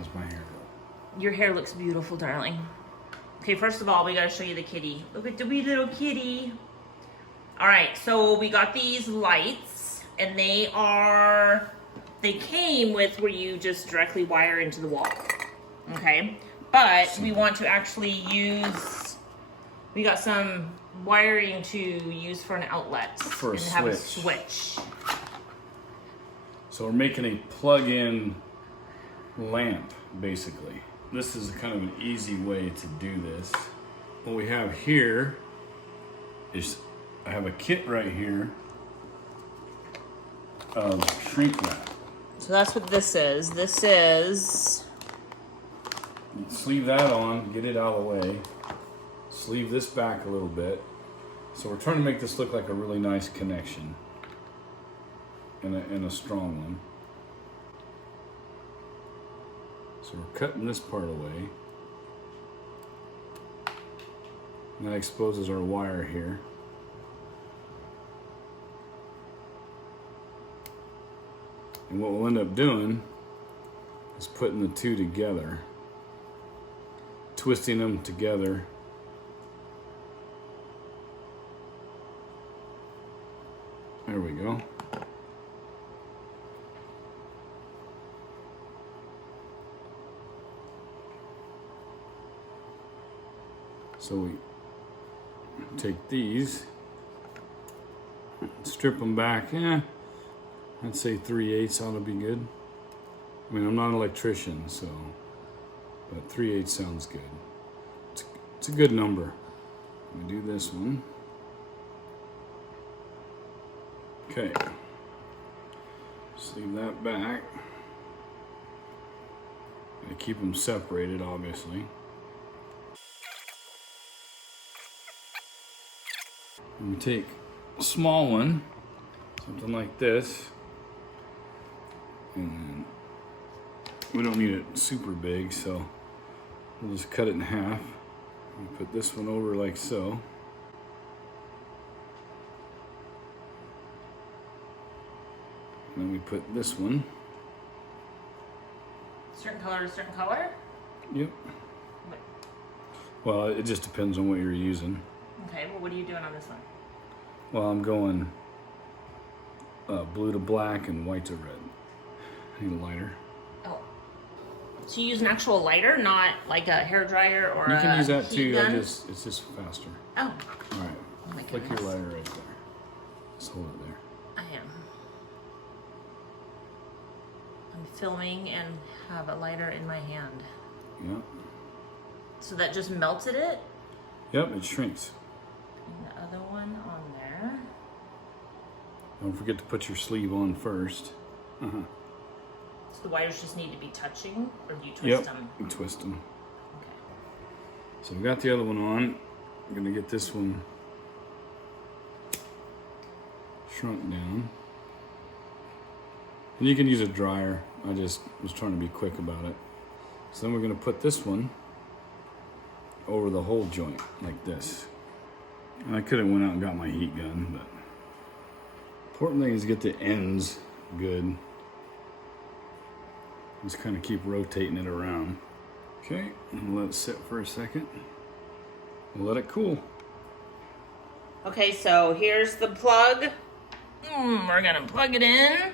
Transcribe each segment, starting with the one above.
How's my hair go? Your hair looks beautiful, darling. Okay, first of all, we gotta show you the kitty. Look at the wee little kitty. All right, so we got these lights, and they came with where you just directly wire into the wall, okay? But we want to actually use, we got some wiring to use for an outlet. For a and switch. Have a switch. So we're making a plug-in lamp, basically. This is kind of an easy way to do this. What we have here is, I have a kit right here of shrink wrap. So that's what this is. This is... Sleeve that on, get it out of the way. Sleeve this back a little bit. So we're trying to make this look like a really nice connection. And a strong one. So we're cutting this part away. And that exposes our wire here. And what we'll end up doing is putting the two together. Twisting them together. There we go. So we take these, strip them back, I'd say 3/8 ought to be good. I mean, I'm not an electrician, so, but 3/8 sounds good. It's a good number. Let me do this one. Okay, sleeve that back. I keep them separated, obviously. And we take a small one, something like this, and then we don't need it super big, so we'll just cut it in half. And put this one over like so. And then we put this one. Certain color to certain color? Yep. Well, it just depends on what you're using. Okay, well, what are you doing on this one? Well, I'm going blue to black and white to red. I need a lighter. Oh. So you use an actual lighter, not like a hairdryer or a You can use that too, gun? it's just faster. Oh. Alright, Oh my flick your goodness. lighter right there. Just hold it there. I am. I'm filming and have a lighter in my hand. Yep. So that just melted it? Yep, it shrinks. And the other one on there. Don't forget to put your sleeve on first. Uh-huh. So the wires just need to be touching, or do you twist Yep, them? you twist them. Okay. So we got the other one on. I'm gonna get this one shrunk down. And you can use a dryer. I just was trying to be quick about it. So then we're gonna put this one over the whole joint, like this. And I could have went out and got my heat gun, but important thing is get the ends good. Just kind of keep rotating it around. Okay, and let it sit for a second. We'll let it cool. Okay, so here's the plug. We're gonna plug it in.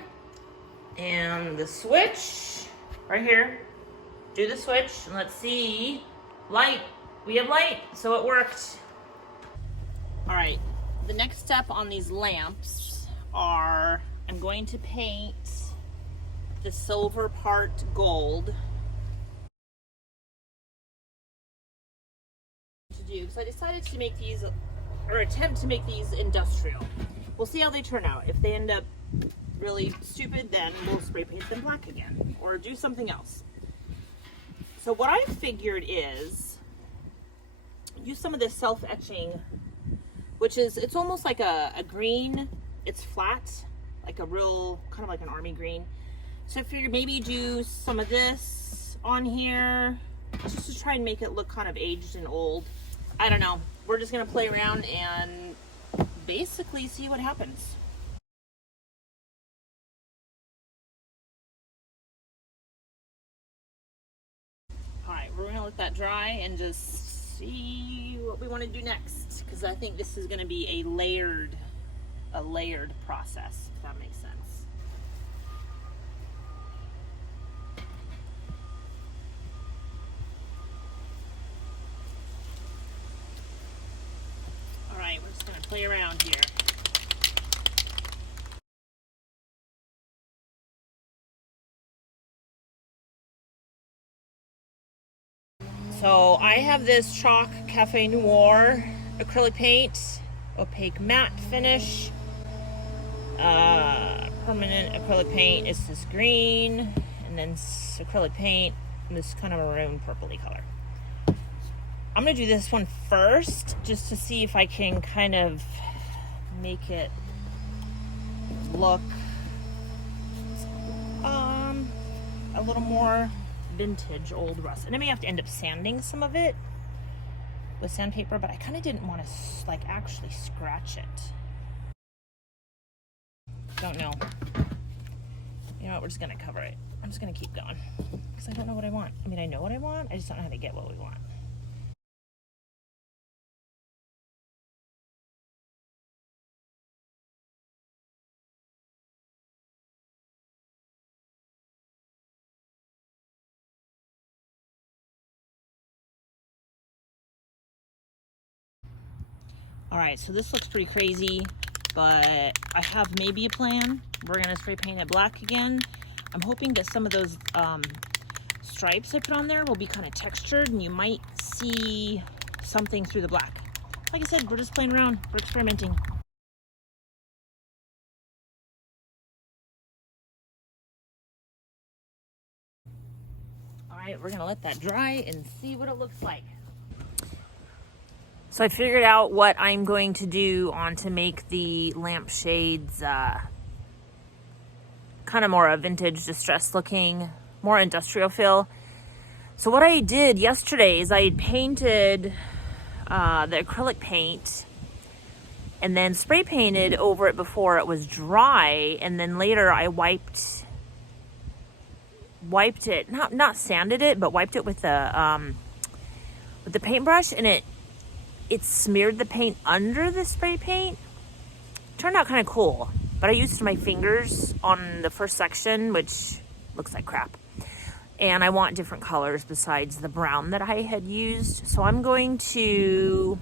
And the switch, right here. Do the switch, and let's see. Light, we have light, so it worked. All right, the next step on these lamps are, I'm going to paint the silver part gold. To do, because I decided to make these, or attempt to make these industrial. We'll see how they turn out. If they end up really stupid, then we'll spray paint them black again, or do something else. So what I figured is, use some of this self-etching, which is, it's almost like a green, it's flat, like a real, kind of like an army green. So I figured maybe do some of this on here, just to try and make it look kind of aged and old. I don't know. We're just gonna play around and basically see what happens. we're gonna let that dry and just see what we want to do next, because I think this is going to be a layered process, if that makes sense. All right, we're just going to play around here. So I have this chalk Cafe Noir acrylic paint, opaque matte finish, permanent acrylic paint is this green, and then acrylic paint this kind of maroon purpley color. I'm gonna do this one first just to see if I can kind of make it look a little more vintage old rust. And I may have to end up sanding some of it with sandpaper, but I kind of didn't want to like actually scratch it. Don't know. You know what, we're just gonna cover it. I'm just gonna keep going because I don't know what I want. I mean, I know what I want, I just don't know how to get what we want. All right, so this looks pretty crazy, but I have maybe a plan. We're gonna spray paint it black again. I'm hoping that some of those stripes I put on there will be kind of textured and you might see something through the black. Like I said, we're just playing around, we're experimenting. All right, we're gonna let that dry and see what it looks like. So I figured out what I'm going to do to make the lampshades kind of more a vintage distressed looking, more industrial feel. So what I did yesterday is I had painted the acrylic paint and then spray painted over it before it was dry, and then later I wiped it, not sanded it, but wiped it with the paintbrush, and it smeared the paint under the spray paint. Turned out kind of cool, but I used my fingers on the first section, which looks like crap. And I want different colors besides the brown that I had used. So I'm going to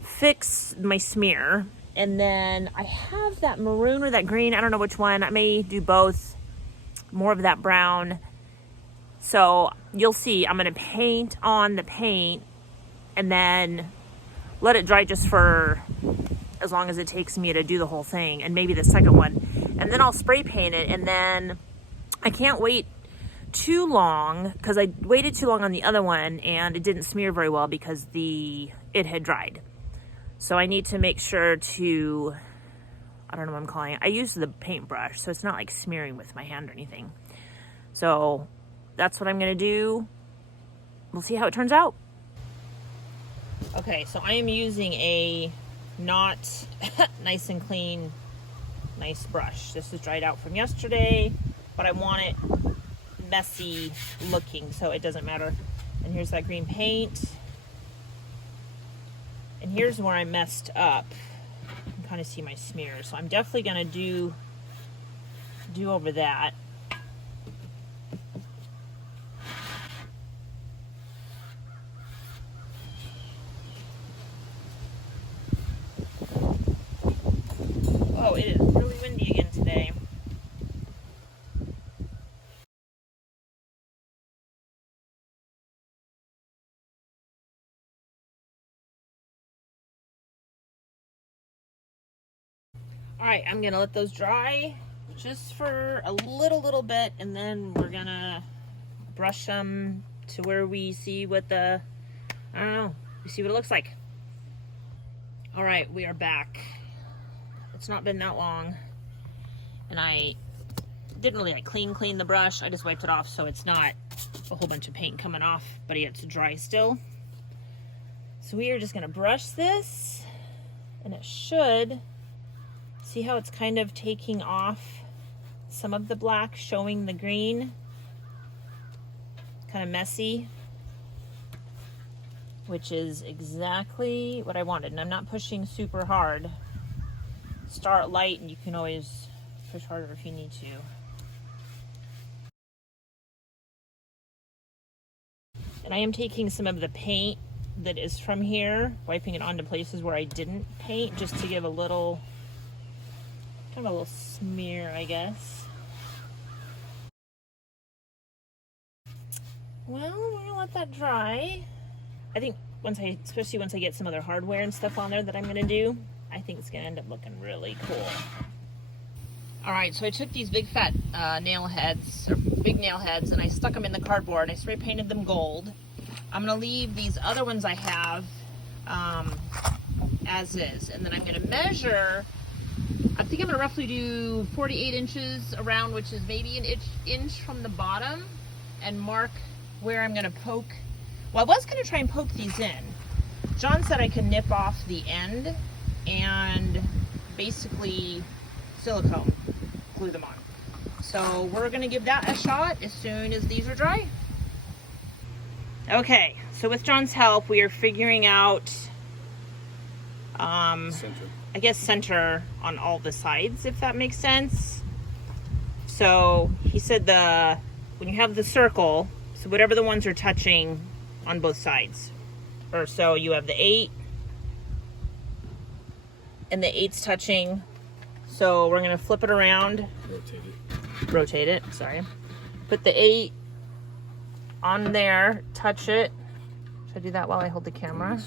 fix my smear, and then I have that maroon or that green, I don't know which one. I may do both, more of that brown. So you'll see, I'm gonna paint on the paint and then let it dry just for as long as it takes me to do the whole thing, and maybe the second one. And then I'll spray paint it, and then I can't wait too long because I waited too long on the other one and it didn't smear very well because it had dried. So I need to make sure to, I don't know what I'm calling it. I used the paintbrush, so it's not like smearing with my hand or anything. So that's what I'm gonna do. We'll see how it turns out. Okay, so I am using a not nice and clean, nice brush. This is dried out from yesterday, but I want it messy looking, so it doesn't matter. And here's that green paint. And here's where I messed up. You can kind of see my smear. So I'm definitely gonna do over that. Oh, it is really windy again today. All right, I'm gonna let those dry just for a little bit, and then we're gonna brush them to where we see what we see what it looks like. All right, we are back. It's not been that long, and I didn't really like clean the brush. I just wiped it off so it's not a whole bunch of paint coming off, but it's dry still. So we are just gonna brush this, and it should, see how it's kind of taking off some of the black, showing the green. Kind of messy. which is exactly what I wanted. And I'm not pushing super hard. Start light, and you can always push harder if you need to. And I am taking some of the paint that is from here, wiping it onto places where I didn't paint, just to give a little, kind of a little smear, I guess. Well, we're gonna let that dry. I think especially once I get some other hardware and stuff on there that I'm gonna do, I think it's gonna end up looking really cool. All right, so I took these big fat nail heads, and I stuck them in the cardboard. I spray painted them gold. I'm gonna leave these other ones I have as is, and then I'm gonna measure. I think I'm gonna roughly do 48 inches around, which is maybe an inch from the bottom, and mark where I'm gonna poke. Well, I was gonna try and poke these in. John said I can nip off the end and basically silicone glue them on. So we're gonna give that a shot as soon as these are dry. Okay, so with John's help, we are figuring out, Center. I guess center on all the sides, if that makes sense. So he said when you have the circle, so whatever the ones are touching on both sides, or so you have the 8 and the 8's touching. So we're gonna flip it around, rotate it, sorry. Put the 8 on there, touch it. Should I do that while I hold the camera?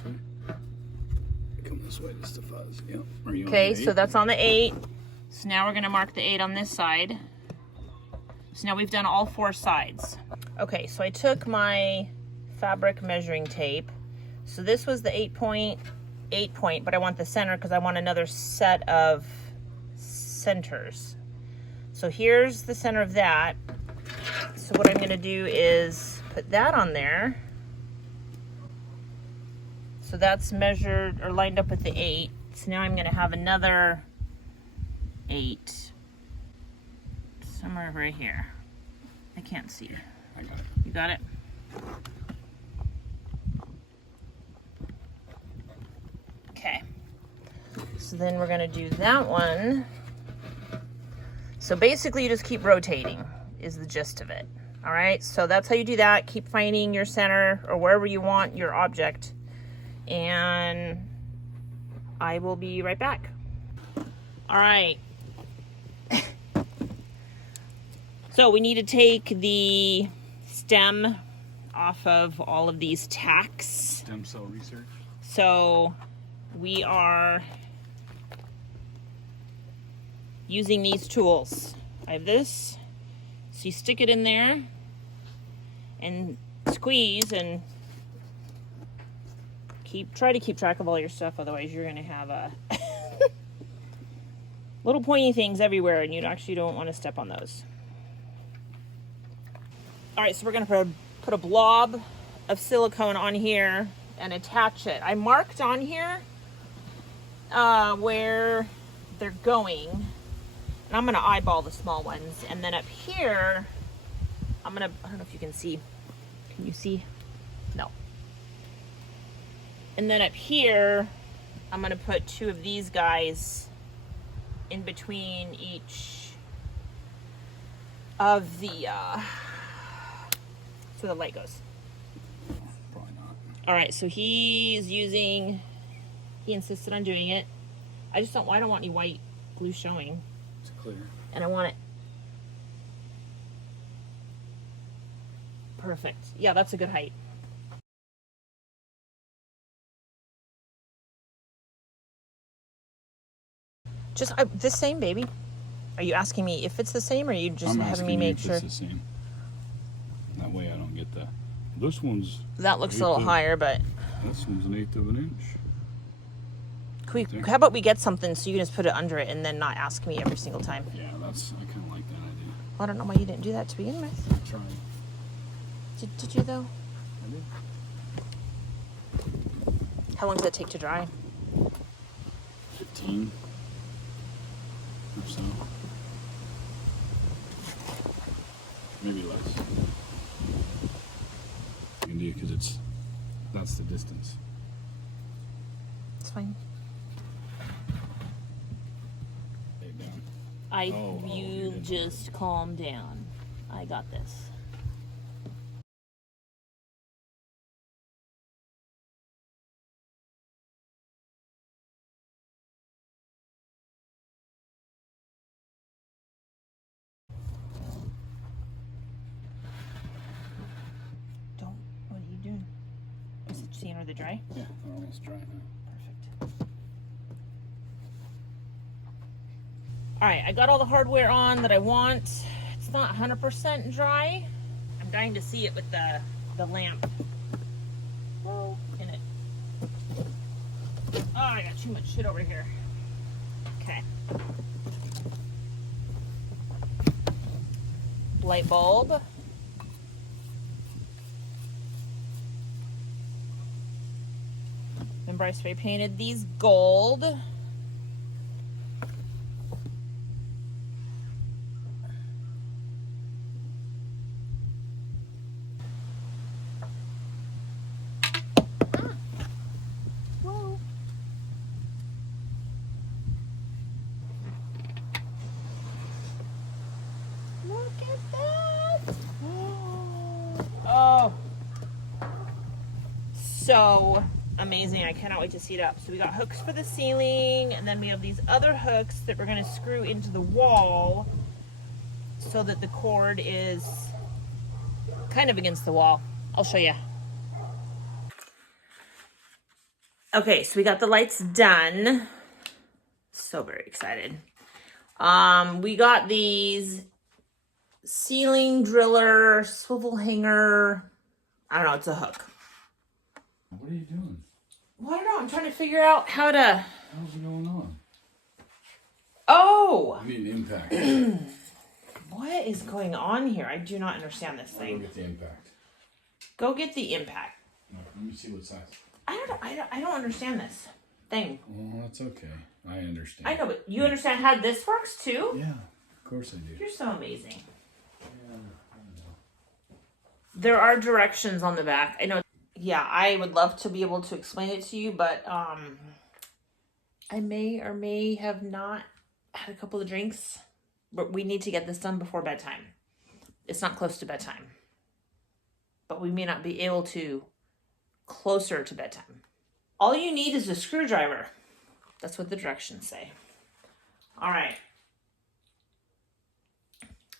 Come this way, just a fuzz. Yep. Okay, so that's on the 8. So now we're gonna mark the 8 on this side. So now we've done all 4 sides. Okay, so I took my fabric measuring tape. So this was the 8 point, but I want the center because I want another set of centers. So here's the center of that. So what I'm gonna do is put that on there. So that's measured or lined up with the 8. So now I'm gonna have another 8 somewhere right here. I can't see. I got it. You got it? Okay. So then we're gonna do that one. So basically you just keep rotating is the gist of it. All right, so that's how you do that. Keep finding your center or wherever you want your object. And I will be right back. All right. So we need to take the stem off of all of these tacks. Stem cell research. So we are using these tools. I have this. So you stick it in there and squeeze and try to keep track of all your stuff, otherwise you're gonna have a little pointy things everywhere and you actually don't want to step on those. All right, so we're gonna put a blob of silicone on here and attach it. I marked on here where they're going, and I'm gonna eyeball the small ones, and then up here I don't know if you can see. Can you see? No. And then up here, I'm gonna put 2 of these guys in between each of the, so the light goes. Probably not. All right, so he insisted on doing it. I don't want any white glue showing. It's clear. And I want it perfect. Yeah, that's a good height. Just the same, baby. Are you asking me if it's the same, or are you just having me make sure? It's the same. That way I don't get the. This one's. That looks a little higher, but. This one's 1/8 of an inch. How about we get something so you can just put it under it and then not ask me every single time? Yeah, I kind of like that idea. Well, I don't know why you didn't do that to begin with. I tried. Did you though? I did. How long does it take to dry? 15 or so. Maybe less. Because it's That's the distance. It's fine. Lay it down. You didn't. just calm down. I got this. What are you doing? Is it seeing where they dry? Yeah, they're almost dry now. Perfect. All right, I got all the hardware on that I want. It's not 100% dry. I'm dying to see it with the lamp. Whoa, in it. Oh, I got too much shit over here. Okay. Light bulb. Remember I spray painted these gold. Whoa. Look at that. Oh. So amazing. I cannot wait to see it up. So we got hooks for the ceiling, and then we have these other hooks that we're going to screw into the wall so that the cord is kind of against the wall. I'll show you. Okay, so we got the lights done. So very excited. We got these ceiling driller, swivel hanger. I don't know, it's a hook. What are you doing? Well, I don't know. I'm trying to figure out how to... How's it going on? Oh! I need an impact. What is going on here? I do not understand this I'll thing. go get the impact. Go get the impact. No, let me see what size. I don't understand this thing. Well, that's okay. I understand. I know, but you understand how this works too? Yeah, of course I do. You're so amazing. Yeah, I know. There are directions on the back. I know. Yeah, I would love to be able to explain it to you, but I may or may have not had a couple of drinks. But we need to get this done before bedtime. It's not close to bedtime. But we may not be able to closer to bedtime. All you need is a screwdriver. That's what the directions say. All right.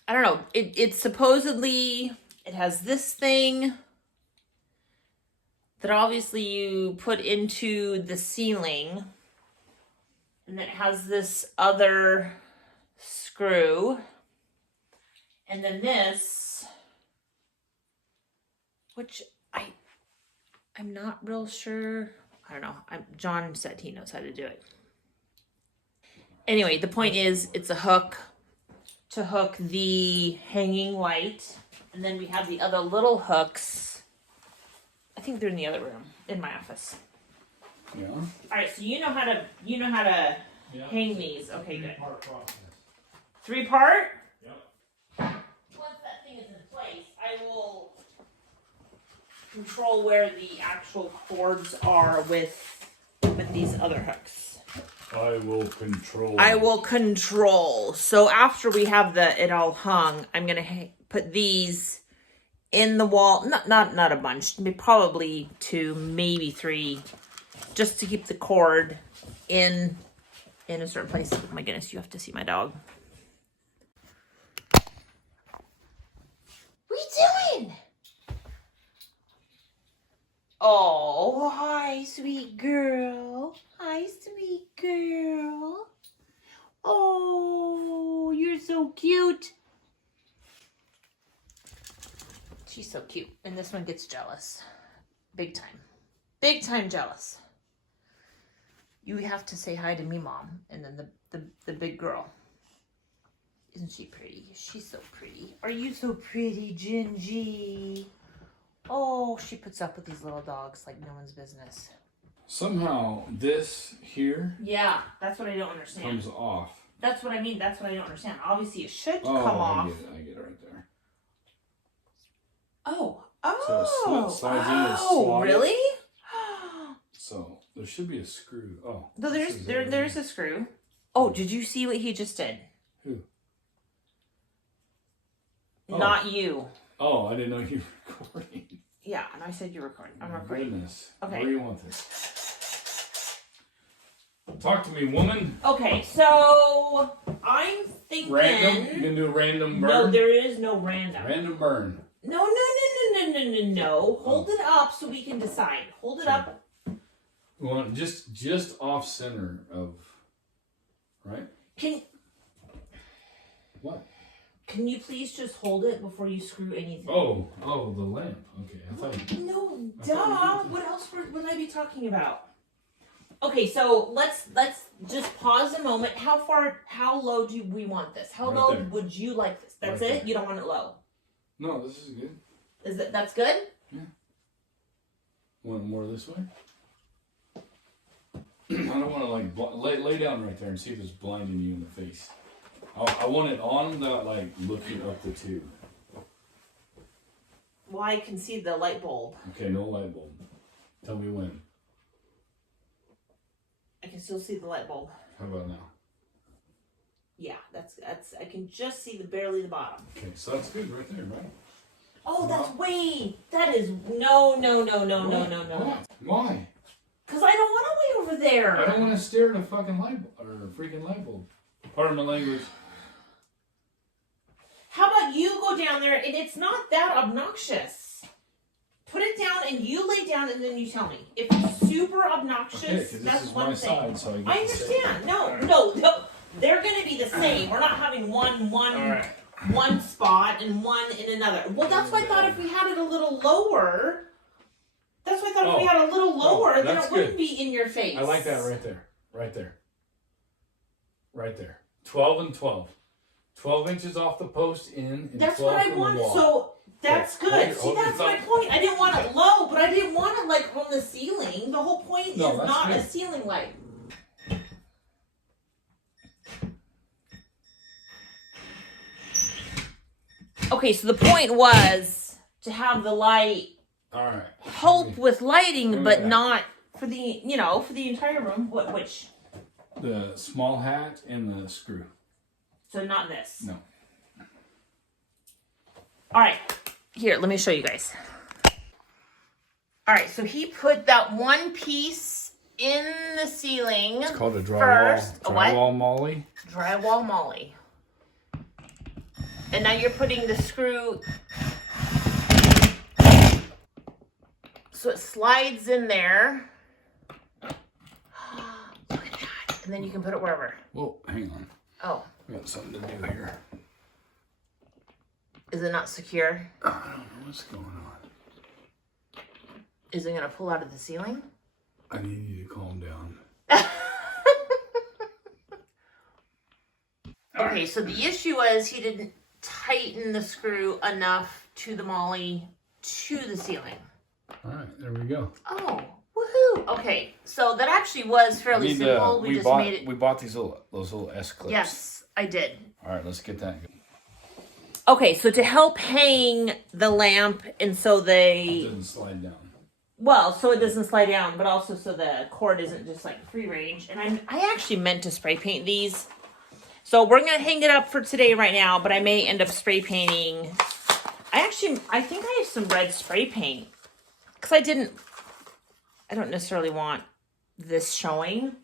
I don't know. It's supposedly, it has this thing that obviously you put into the ceiling. And then it has this other screw. And then this, which I'm not real sure. I don't know. John said he knows how to do it. Anyway, the point is it's a hook to hook the hanging light. And then we have the other little hooks. I think they're in the other room in my office. Yeah. All right, so you know how to hang these. Okay, good. 3-part process. 3-part? Yep. Once that thing is in place, I will control where the actual cords are with these other hooks. I will control. I will control. So after we have it all hung, I'm gonna put these in the wall. Not a bunch. Probably 2, maybe 3, just to keep the cord in a certain place. Oh my goodness, you have to see my dog. What are you doing? Oh, hi, sweet girl. Hi, sweet girl. Oh, you're so cute. She's so cute. And this one gets jealous. Big time. Big time jealous. You have to say hi to me, Mom. And then the big girl. Isn't she pretty? She's so pretty. Are you so pretty, Gingy? Oh, she puts up with these little dogs like no one's business. Somehow this here Yeah, that's what I don't understand. comes off. That's what I mean. That's what I don't understand. Obviously, it should Oh, come off. I get it right there. Oh. So it slides in and Oh, slide it. really? So there should be a screw. Oh. So there's a screw. Oh, did you see what he just did? Who? Oh. Not you. Oh, I didn't know you were recording. Yeah, and I said you're recording. I'm recording. Goodness. Okay. Where do you want this? Talk to me, woman. Okay, so I'm thinking. Random? You gonna do a random burn? No, there is no random. Random burn. No. Hold it up so we can decide. Hold it up. We want just off center of, right? What? Can you please just hold it before you screw anything? Oh, the lamp. Okay, I thought you... No, duh. What else would I be talking about? Okay, so let's just pause a moment. How low do we want this? How Right low there. would you like this? That's Right it? there. You don't want it low? No, this is good. That's good? Yeah. Want it more this way? I don't want to lay down right there and see if it's blinding you in the face. I want it on, not like looking up the tube. Well, I can see the light bulb. Okay, no light bulb. Tell me when. I can still see the light bulb. How about now? Yeah, that's I can just see barely the bottom. Okay, so that's good right there, right? Oh, that is no. Why? Because I don't want to way over there. I don't want to stare at a fucking light bulb, or a freaking light bulb. Pardon my language. How about you go down there and it's not that obnoxious. Put it down and you lay down and then you tell me. If it's super obnoxious, Okay, that's this is one my thing. side, so I get I to say. understand. No. They're going to be the same. We're not having one spot and one in another. Well, that's why I thought if we had it a little lower. That's why I thought if we had a little lower, then it wouldn't be in your face. I like that right there. Right there. Right there. 12 and 12. 12 inches off the post in. And that's 12 what I from the wanted. wall. So that's good. See, hold that's my point. I didn't want it low, but I didn't want it like on the ceiling. The whole point is not a ceiling light. Okay, so the point was to have the light help with lighting, but not for the for the entire room. Which? The small hat and the screw. So not this. No. All right, here, let me show you guys. All right, so he put that one piece in the ceiling. It's called a drywall molly. Drywall molly. And now you're putting the screw so it slides in there. Look at that. And then you can put it wherever. Well, hang on. Oh. We got something to do here. Is it not secure? I don't know what's going on. Is it going to pull out of the ceiling? I need you to calm down. Okay, so the issue was he didn't tighten the screw enough to the molly to the ceiling. All right, there we go. Oh, woohoo! Okay, so that actually was fairly simple. We just made it. We bought those little S clips. Yes, I did. All right, let's get that. Okay, so to help hang the lamp and so It doesn't slide down. Well, so it doesn't slide down, but also so the cord isn't just like free range. And I actually meant to spray paint these. So we're going to hang it up for today right now, but I may end up spray painting. I think I have some red spray paint. Because I don't necessarily want this showing.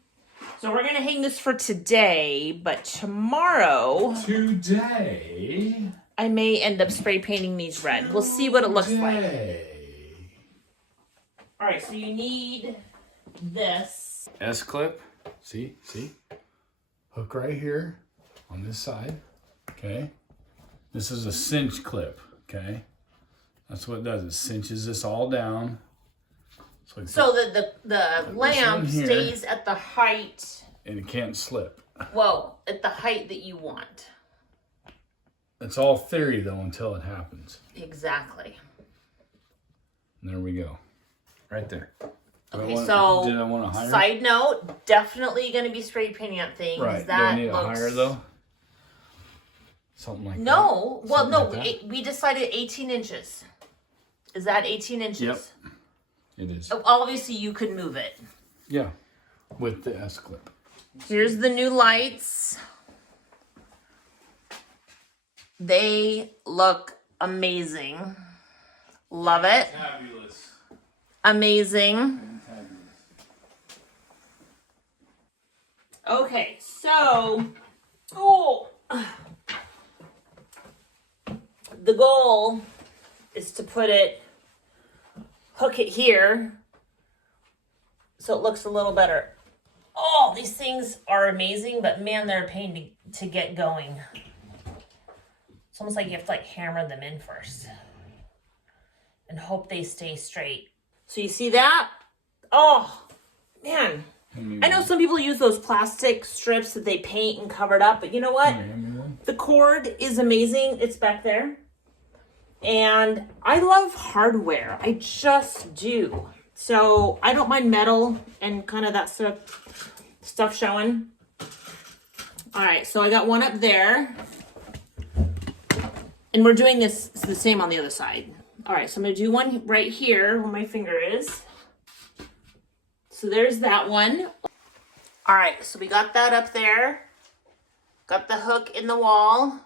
So we're going to hang this for today, but tomorrow... Today? I may end up spray painting these red. We'll see what it looks like. All right, so you need this. S-clip. See? Hook right here on this side. Okay. This is a cinch clip. Okay. That's what it does. It cinches this all down. So that the lamp stays at the height. And it can't slip. Well, at the height that you want. It's all theory, though, until it happens. Exactly. And there we go. Right there. Okay, did I want to hire? Side note, definitely going to be spray painting up things. Right. That Do I need to hire, though? Something like that? No. Well, Something no. like that? We decided 18 inches. Is that 18 inches? Yep. It is. Obviously, you could move it. Yeah, with the S-clip. Here's the new lights. They look amazing. Love it. Fabulous. Amazing. Okay, so, the goal is to hook it here so it looks a little better. Oh, these things are amazing, but man, they're a pain to get going. It's almost like you have to hammer them in first and hope they stay straight. So you see that? Oh, man. I know some people use those plastic strips that they paint and cover it up, but you know what? The cord is amazing. It's back there. And I love hardware. I just do. So I don't mind metal and kind of that stuff showing. All right, so I got one up there. And we're doing this the same on the other side. All right, so I'm gonna do one right here where my finger is. So there's that one. All right, so we got that up there. Got the hook in the wall.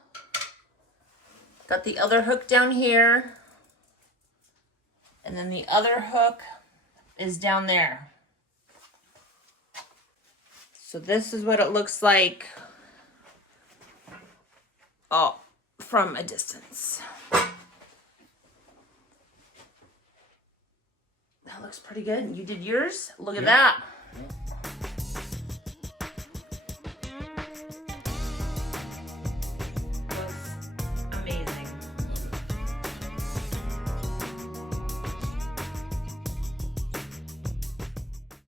Got the other hook down here. And then the other hook is down there. So this is what it looks like. Oh, from a distance. That looks pretty good. You did yours? Look at that.